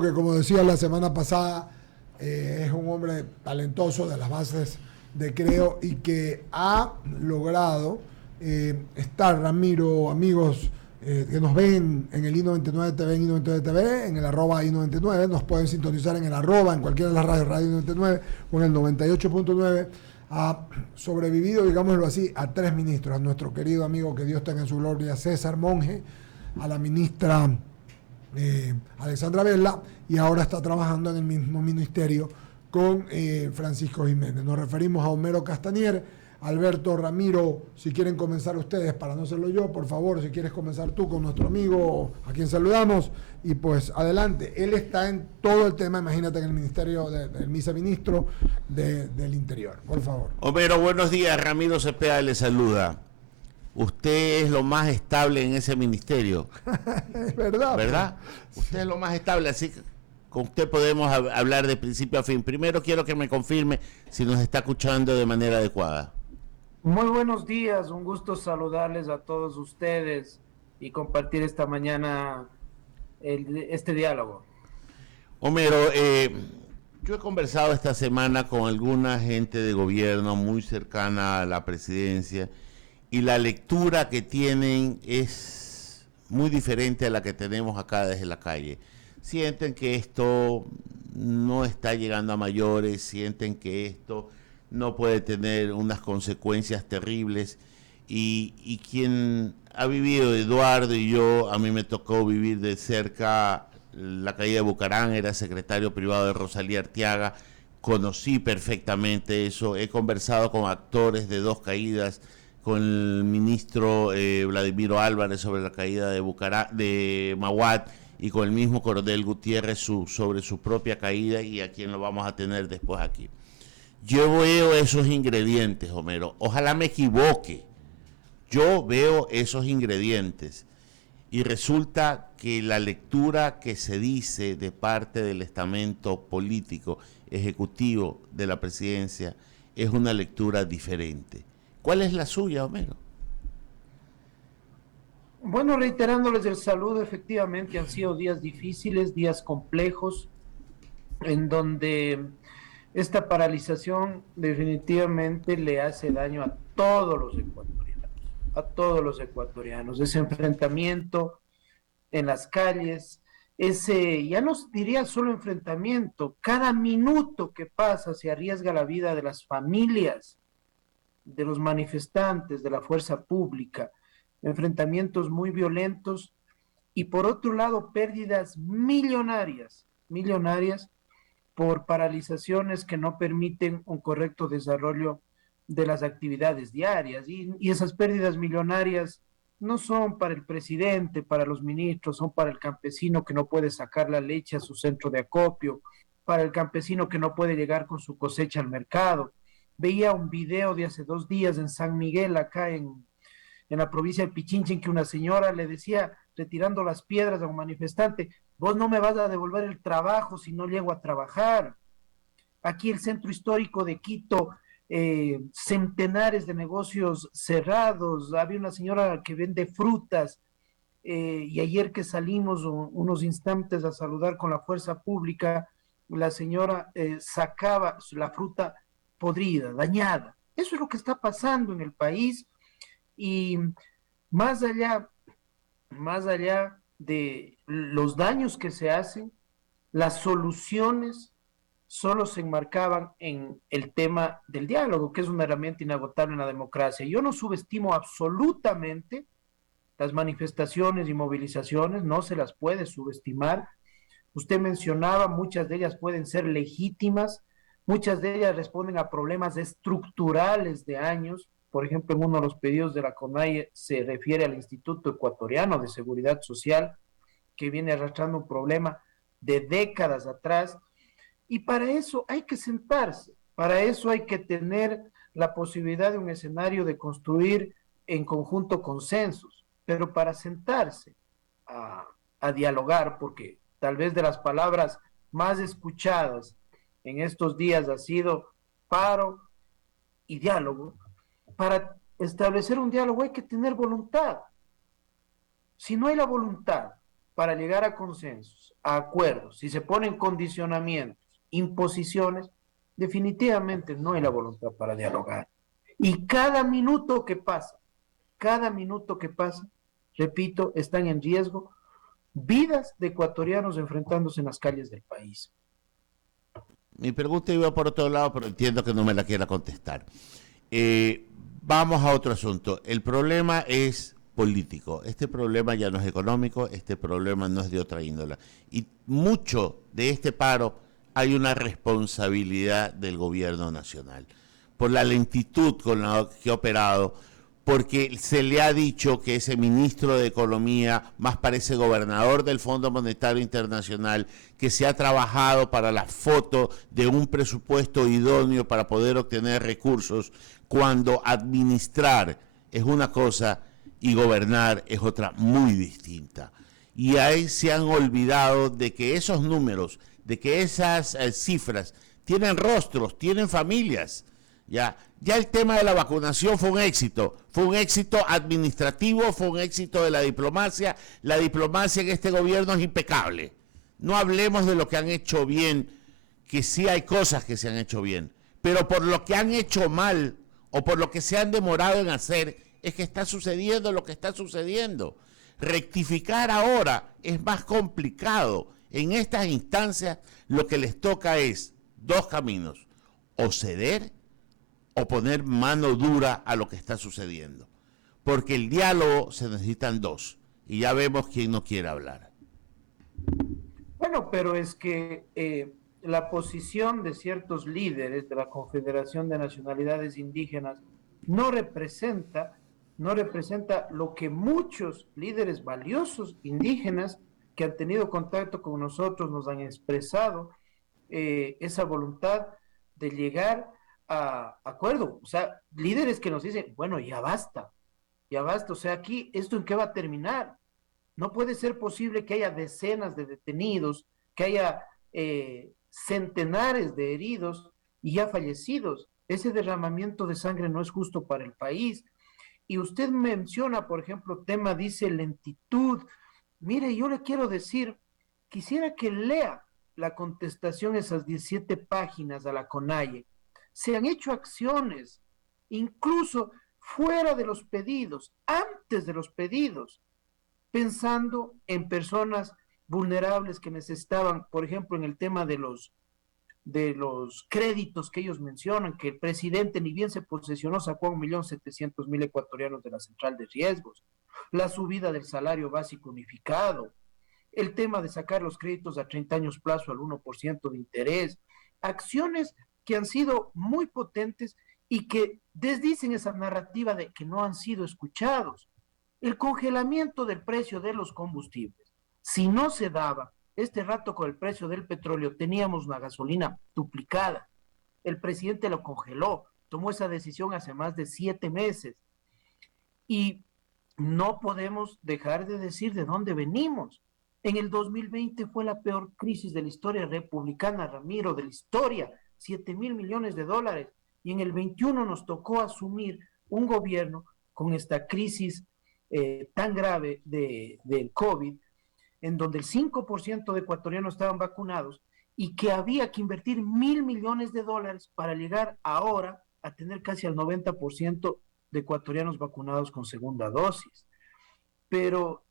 Que como decía la semana pasada, es un hombre talentoso de las bases de Creo y que ha logrado estar, Ramiro, amigos que nos ven en el I99 TV, en I99 TV, en el arroba I99, nos pueden sintonizar en el arroba, en cualquiera de las radios, Radio 99 o en el 98.9, ha sobrevivido, digámoslo así, a tres ministros, a nuestro querido amigo, que Dios tenga en su gloria, César Monge, a la ministra Alexandra Vela, y ahora está trabajando en el mismo ministerio con Francisco Jiménez. Nos referimos a Homero Castañer. Alberto, Ramiro, si quieren comenzar ustedes, para no serlo yo, por favor, si quieres comenzar tú con nuestro amigo a quien saludamos, y pues adelante. Él está en todo el tema, imagínate, en el ministerio del viceministro del Interior, por favor. Homero, buenos días. Ramiro Cepeda le saluda. Usted es lo más estable en ese ministerio. Es verdad. ¿Verdad? Usted es lo más estable, así que con usted podemos hablar de principio a fin. Primero quiero que me confirme si nos está escuchando de manera adecuada. Muy buenos días, un gusto saludarles a todos ustedes y compartir esta mañana este diálogo. Homero, yo he conversado esta semana con alguna gente de gobierno muy cercana a la presidencia y la lectura que tienen es muy diferente a la que tenemos acá desde la calle. Sienten que esto no está llegando a mayores, sienten que esto no puede tener unas consecuencias terribles y quien ha vivido, Eduardo y yo, a mí me tocó vivir de cerca la caída de Bucarán, era secretario privado de Rosalía Arteaga, conocí perfectamente eso, he conversado con actores de dos caídas, con el ministro Vladimiro Álvarez sobre la caída de Bucarán, de Maguat, y con el mismo coronel Gutiérrez sobre su propia caída, y a quien lo vamos a tener después aquí. Yo veo esos ingredientes, Homero, ojalá me equivoque, yo veo esos ingredientes y resulta que la lectura que se dice de parte del estamento político ejecutivo de la presidencia es una lectura diferente. ¿Cuál es la suya, Homero? Bueno, reiterándoles el saludo, efectivamente han sido días difíciles, días complejos, en donde esta paralización definitivamente le hace daño a todos los ecuatorianos. Ese enfrentamiento en las calles, ya no diría solo enfrentamiento, cada minuto que pasa se arriesga la vida de las familias, de los manifestantes, de la fuerza pública, enfrentamientos muy violentos y por otro lado pérdidas millonarias por paralizaciones que no permiten un correcto desarrollo de las actividades diarias. Y esas pérdidas millonarias no son para el presidente, para los ministros, son para el campesino que no puede sacar la leche a su centro de acopio, para el campesino que no puede llegar con su cosecha al mercado. Veía un video de hace 2 días en San Miguel, acá en la provincia de Pichincha, en que una señora le decía, retirando las piedras a un manifestante: vos no me vas a devolver el trabajo si no llego a trabajar. Aquí el centro histórico de Quito, centenares de negocios cerrados. Había una señora que vende frutas, y ayer que salimos unos instantes a saludar con la fuerza pública, la señora sacaba la fruta podrida, dañada. Eso es lo que está pasando en el país. Y más allá, más allá de los daños que se hacen, las soluciones solo se enmarcaban en el tema del diálogo, que es una herramienta inagotable en la democracia. Yo no subestimo absolutamente las manifestaciones y movilizaciones, no se las puede subestimar. Usted mencionaba, muchas de ellas pueden ser legítimas, muchas de ellas responden a problemas estructurales de años. Por ejemplo, en uno de los pedidos de la CONAIE se refiere al Instituto Ecuatoriano de Seguridad Social, que viene arrastrando un problema de décadas atrás. Y para eso hay que sentarse, para eso hay que tener la posibilidad de un escenario de construir en conjunto consensos, pero para sentarse a, a dialogar, porque tal vez de las palabras más escuchadas en estos días ha sido paro y diálogo. Para establecer un diálogo hay que tener voluntad. Si no hay la voluntad para llegar a consensos, a acuerdos, si se ponen condicionamientos, imposiciones, definitivamente no hay la voluntad para dialogar. Y cada minuto que pasa, repito, están en riesgo vidas de ecuatorianos enfrentándose en las calles del país. Mi pregunta iba por otro lado, pero entiendo que no me la quiera contestar. Vamos a otro asunto. El problema es político. Este problema ya no es económico, este problema no es de otra índole. Y mucho de este paro hay una responsabilidad del gobierno nacional por la lentitud con la que ha operado, porque se le ha dicho que ese ministro de Economía más parece gobernador del Fondo Monetario Internacional, que se ha trabajado para la foto de un presupuesto idóneo para poder obtener recursos, cuando administrar es una cosa y gobernar es otra muy distinta. Y ahí se han olvidado de que esos números, de que esas cifras tienen rostros, tienen familias. Ya el tema de la vacunación fue un éxito administrativo, fue un éxito de la diplomacia en este gobierno es impecable. No hablemos de lo que han hecho bien, que sí hay cosas que se han hecho bien, pero por lo que han hecho mal o por lo que se han demorado en hacer, es que está sucediendo lo que está sucediendo. Rectificar ahora es más complicado. En estas instancias lo que les toca es dos caminos: o ceder o poner mano dura a lo que está sucediendo. Porque el diálogo se necesitan dos, y ya vemos quién no quiere hablar. Bueno, pero es que la posición de ciertos líderes de la Confederación de Nacionalidades Indígenas no representa lo que muchos líderes valiosos indígenas que han tenido contacto con nosotros nos han expresado, esa voluntad de llegar a acuerdo. O sea, líderes que nos dicen, bueno, ya basta, o sea, aquí, ¿esto en qué va a terminar? No puede ser posible que haya decenas de detenidos, que haya centenares de heridos y ya fallecidos. Ese derramamiento de sangre no es justo para el país. Y usted menciona, por ejemplo, dice lentitud. Mire, yo le quiero decir, quisiera que lea la contestación, esas 17 páginas a la CONAIE. Se han hecho acciones, incluso fuera de los pedidos, antes de los pedidos, pensando en personas vulnerables que necesitaban, por ejemplo, en el tema de los créditos que ellos mencionan, que el presidente ni bien se posesionó, sacó a 1.700.000 ecuatorianos de la central de riesgos, la subida del salario básico unificado, el tema de sacar los créditos a 30 años plazo al 1% de interés, acciones que han sido muy potentes y que desdicen esa narrativa de que no han sido escuchados. El congelamiento del precio de los combustibles, si no se daba, este rato con el precio del petróleo teníamos una gasolina duplicada. El presidente lo congeló, tomó esa decisión hace más de 7 meses. Y no podemos dejar de decir de dónde venimos. En el 2020 fue la peor crisis de la historia republicana, Ramiro, de la historia, 7.000 millones de dólares. Y en el 21 nos tocó asumir un gobierno con esta crisis tan grave del COVID, en donde el 5% de ecuatorianos estaban vacunados y que había que invertir 1.000 millones de dólares para llegar ahora a tener casi al 90% de ecuatorianos vacunados con segunda dosis. Pero,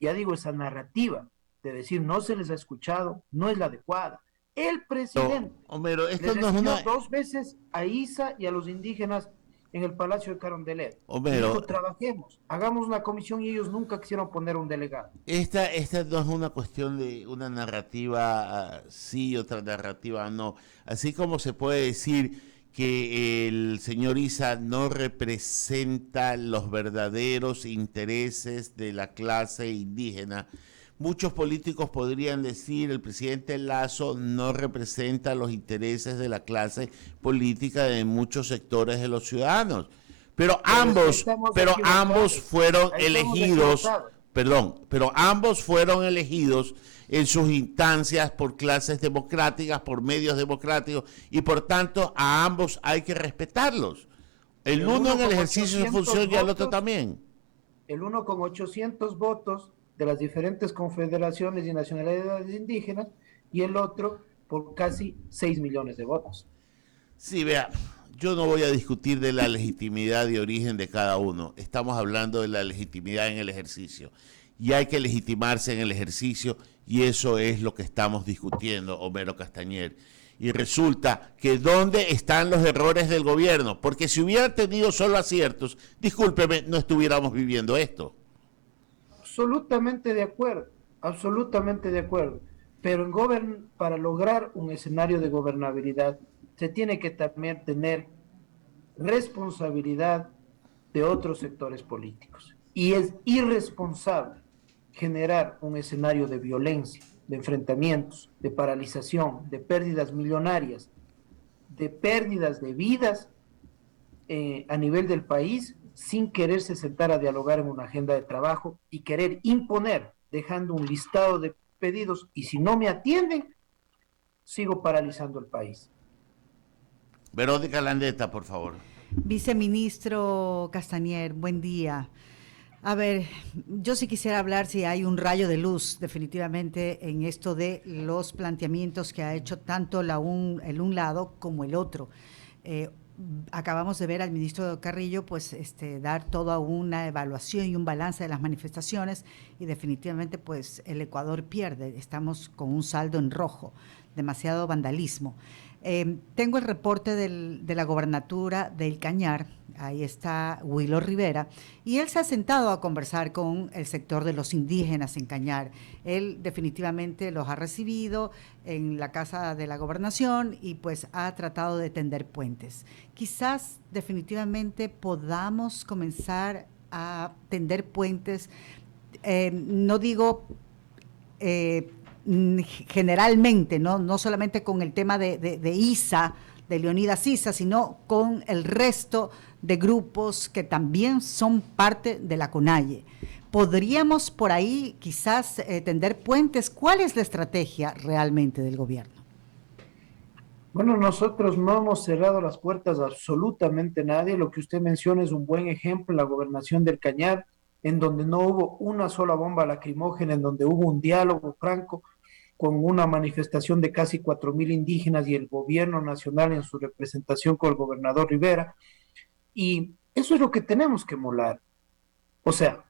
ya digo, esa narrativa de decir no se les ha escuchado no es la adecuada. El presidente Homero, esto les no es una... 2 veces a ISA y a los indígenas en el Palacio de Carondelet. Homero, dijo, trabajemos, hagamos una comisión, y ellos nunca quisieron poner un delegado. Esta no es una cuestión de una narrativa sí, otra narrativa no. Así como se puede decir que el señor Issa no representa los verdaderos intereses de la clase indígena, muchos políticos podrían decir el presidente Lasso no representa los intereses de la clase política de muchos sectores de los ciudadanos. Pero ambos fueron elegidos, pero ambos fueron elegidos en sus instancias por clases democráticas, por medios democráticos, y por tanto a ambos hay que respetarlos. El uno en el ejercicio de su función y el otro también. El uno con 800 votos de las diferentes confederaciones y nacionalidades indígenas, y el otro por casi 6 millones de votos. Sí, vea, yo no voy a discutir de la legitimidad de origen de cada uno. Estamos hablando de la legitimidad en el ejercicio. Y hay que legitimarse en el ejercicio, y eso es lo que estamos discutiendo, Homero Castañer. Y resulta que ¿dónde están los errores del gobierno? Porque si hubiera tenido solo aciertos, discúlpeme, no estuviéramos viviendo esto. Absolutamente de acuerdo, absolutamente de acuerdo. Pero para lograr un escenario de gobernabilidad, se tiene que también tener responsabilidad de otros sectores políticos. Y es irresponsable generar un escenario de violencia, de enfrentamientos, de paralización, de pérdidas millonarias, de pérdidas de vidas a nivel del país, sin quererse sentar a dialogar en una agenda de trabajo y querer imponer, dejando un listado de pedidos, y si no me atienden, sigo paralizando el país. Verónica Landeta, por favor. Viceministro Castañer, buen día. A ver, yo sí quisiera hablar si hay un rayo de luz definitivamente en esto de los planteamientos que ha hecho tanto el un lado como el otro. Acabamos de ver al ministro Carrillo pues dar toda una evaluación y un balance de las manifestaciones, y definitivamente pues el Ecuador pierde, estamos con un saldo en rojo, demasiado vandalismo. Tengo el reporte de la gobernatura del Cañar, ahí está Willow Rivera, y él se ha sentado a conversar con el sector de los indígenas en Cañar. Él definitivamente los ha recibido en la Casa de la Gobernación y pues ha tratado de tender puentes. Quizás definitivamente podamos comenzar a tender puentes, no digo generalmente, no solamente con el tema de ISA, de Leonidas Issa, sino con el resto de grupos que también son parte de la CONAIE. ¿Podríamos por ahí quizás tender puentes? ¿Cuál es la estrategia realmente del gobierno? Bueno, nosotros no hemos cerrado las puertas a absolutamente nadie. Lo que usted menciona es un buen ejemplo, la gobernación del Cañar, en donde no hubo una sola bomba lacrimógena, en donde hubo un diálogo franco con una manifestación de casi 4.000 indígenas y el gobierno nacional en su representación con el gobernador Rivera. Y eso es lo que tenemos que emular. O sea,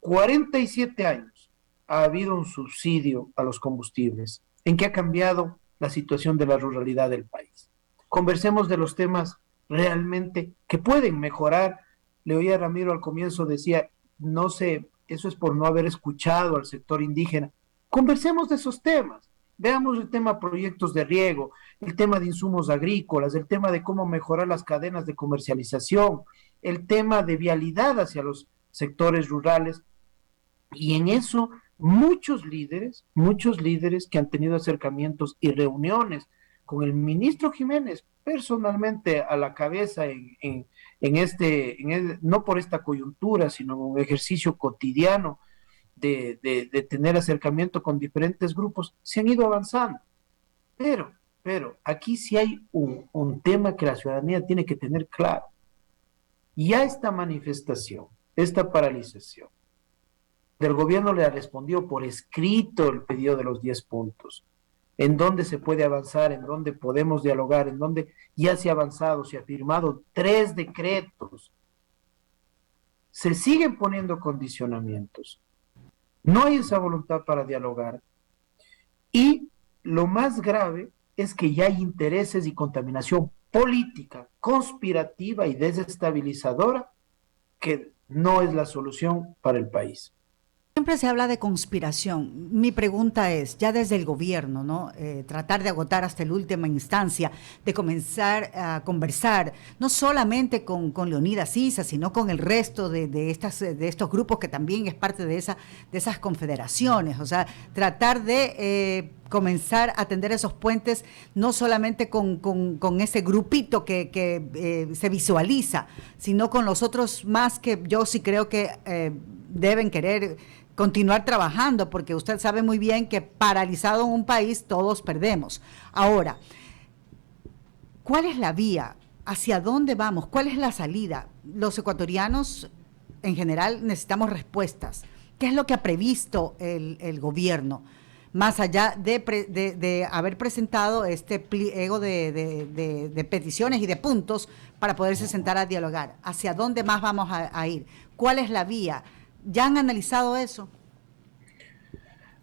47 años ha habido un subsidio a los combustibles. ¿En qué ha cambiado la situación de la ruralidad del país? Conversemos de los temas realmente que pueden mejorar. Le oía a Ramiro al comienzo, decía, no sé, eso es por no haber escuchado al sector indígena. Conversemos de esos temas. Veamos el tema proyectos de riego, el tema de insumos agrícolas, el tema de cómo mejorar las cadenas de comercialización, el tema de vialidad hacia los sectores rurales. Y en eso muchos líderes que han tenido acercamientos y reuniones con el ministro Jiménez, personalmente a la cabeza no por esta coyuntura, sino en un ejercicio cotidiano de tener acercamiento con diferentes grupos, se han ido avanzando. Pero aquí sí hay un tema que la ciudadanía tiene que tener claro. Ya esta manifestación, esta paralización, del gobierno le respondió por escrito el pedido de los 10 puntos, en dónde se puede avanzar, en dónde podemos dialogar, en dónde ya se ha avanzado, se ha firmado 3 decretos. Se siguen poniendo condicionamientos. No hay esa voluntad para dialogar. Y lo más grave es que ya hay intereses y contaminación política, conspirativa y desestabilizadora, que no es la solución para el país. Siempre se habla de conspiración. Mi pregunta es, ya desde el gobierno, ¿no? Tratar de agotar hasta la última instancia, de comenzar a conversar, no solamente con Leonidas Issa, sino con el resto de estos grupos que también es parte de esas confederaciones. O sea, tratar de comenzar a tender esos puentes, no solamente con ese grupito que se visualiza, sino con los otros más que yo sí creo que deben querer continuar trabajando, porque usted sabe muy bien que paralizado en un país todos perdemos. Ahora, ¿cuál es la vía? ¿Hacia dónde vamos? ¿Cuál es la salida? Los ecuatorianos en general necesitamos respuestas, ¿Qué es lo que ha previsto el gobierno? Más allá de haber presentado este pliego de peticiones y de puntos para poderse sentar a dialogar. ¿Hacia dónde más vamos a ir? ¿Cuál es la vía? ¿Ya han analizado eso?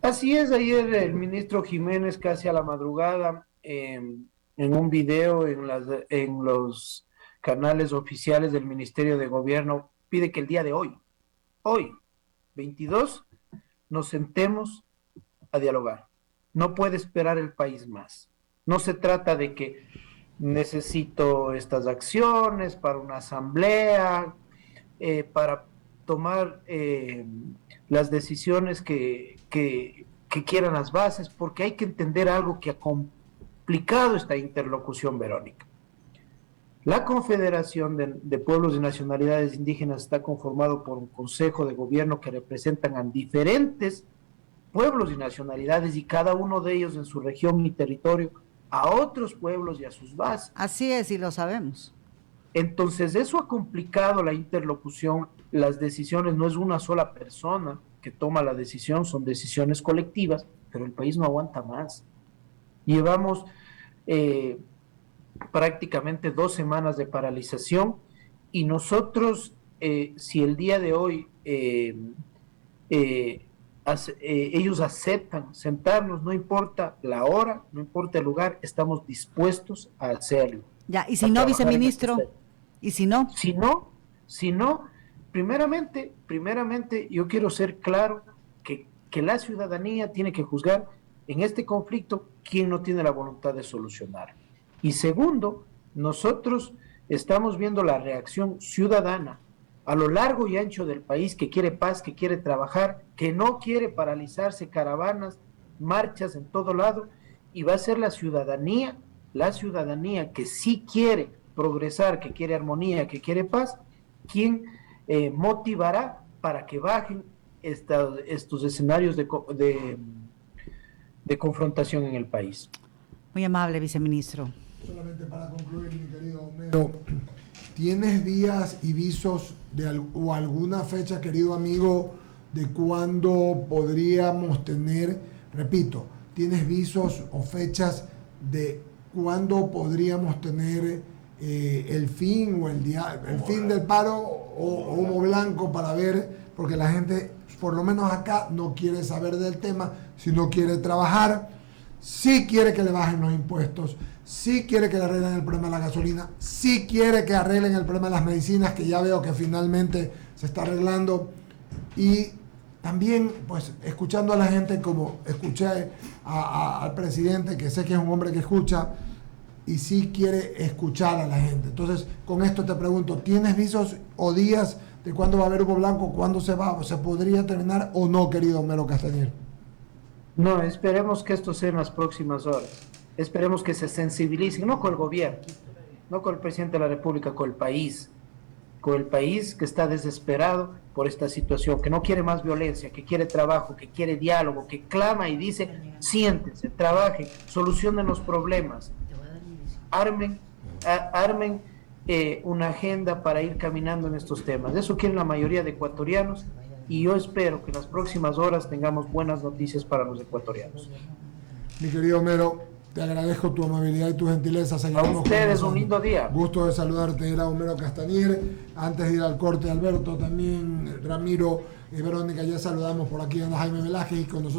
Así es, ayer el ministro Jiménez casi a la madrugada, en un video en los canales oficiales del Ministerio de Gobierno, pide que el día de hoy, 22, nos sentemos a dialogar. No puede esperar el país más. No se trata de que necesito estas acciones para una asamblea, para tomar las decisiones que quieran las bases, porque hay que entender algo que ha complicado esta interlocución, Verónica. La Confederación de Pueblos y Nacionalidades Indígenas está conformado por un consejo de gobierno que representan a diferentes pueblos y nacionalidades, y cada uno de ellos en su región y territorio a otros pueblos y a sus bases. Así es, y lo sabemos. Entonces, eso ha complicado la interlocución, las decisiones, no es una sola persona que toma la decisión, son decisiones colectivas, pero el país no aguanta más. Llevamos prácticamente 2 semanas de paralización, y nosotros, si el día de hoy ellos aceptan sentarnos, no importa la hora, no importa el lugar, estamos dispuestos a hacerlo. Ya, y si no, viceministro, y si no. Si no, primeramente, yo quiero ser claro que la ciudadanía tiene que juzgar en este conflicto quién no tiene la voluntad de solucionar. Y segundo, nosotros estamos viendo la reacción ciudadana a lo largo y ancho del país, que quiere paz, que quiere trabajar, que no quiere paralizarse, caravanas, marchas en todo lado, y va a ser la ciudadanía que sí quiere progresar, que quiere armonía, que quiere paz, quien motivará para que bajen estos escenarios de confrontación en el país. Muy amable, viceministro. Solamente para concluir, mi querido Homero, ¿tienes días y visos o alguna fecha, querido amigo, de cuándo podríamos tener, repito, ¿tienes visos o fechas de cuándo podríamos tener el fin o el fin del paro o humo blanco para ver? Porque la gente, por lo menos acá, no quiere saber del tema, sino quiere trabajar, sí quiere que le bajen los impuestos, sí quiere que le arreglen el problema de la gasolina, sí quiere que arreglen el problema de las medicinas, que ya veo que finalmente se está arreglando. Y también, pues, escuchando a la gente, como escuché al presidente, que sé que es un hombre que escucha y sí quiere escuchar a la gente. Entonces, con esto te pregunto, ¿tienes visos o días de cuándo va a haber humo blanco, cuándo se podría terminar o no, querido Homero Castañer? No, esperemos que esto sea en las próximas horas. Esperemos que se sensibilicen, no con el gobierno, no con el presidente de la República, con el país que está desesperado por esta situación, que no quiere más violencia, que quiere trabajo, que quiere diálogo, que clama y dice: siéntense, trabajen, solucionen los problemas, armen una agenda para ir caminando en estos temas. Eso quieren la mayoría de ecuatorianos, y yo espero que en las próximas horas tengamos buenas noticias para los ecuatorianos. Mi querido Homero, te agradezco tu amabilidad y tu gentileza. A ustedes un lindo día. Gusto de saludarte. Era Homero Castañer. Antes de ir al corte, Alberto, también Ramiro y Verónica, ya saludamos por aquí a Jaime Velázquez, y con nosotros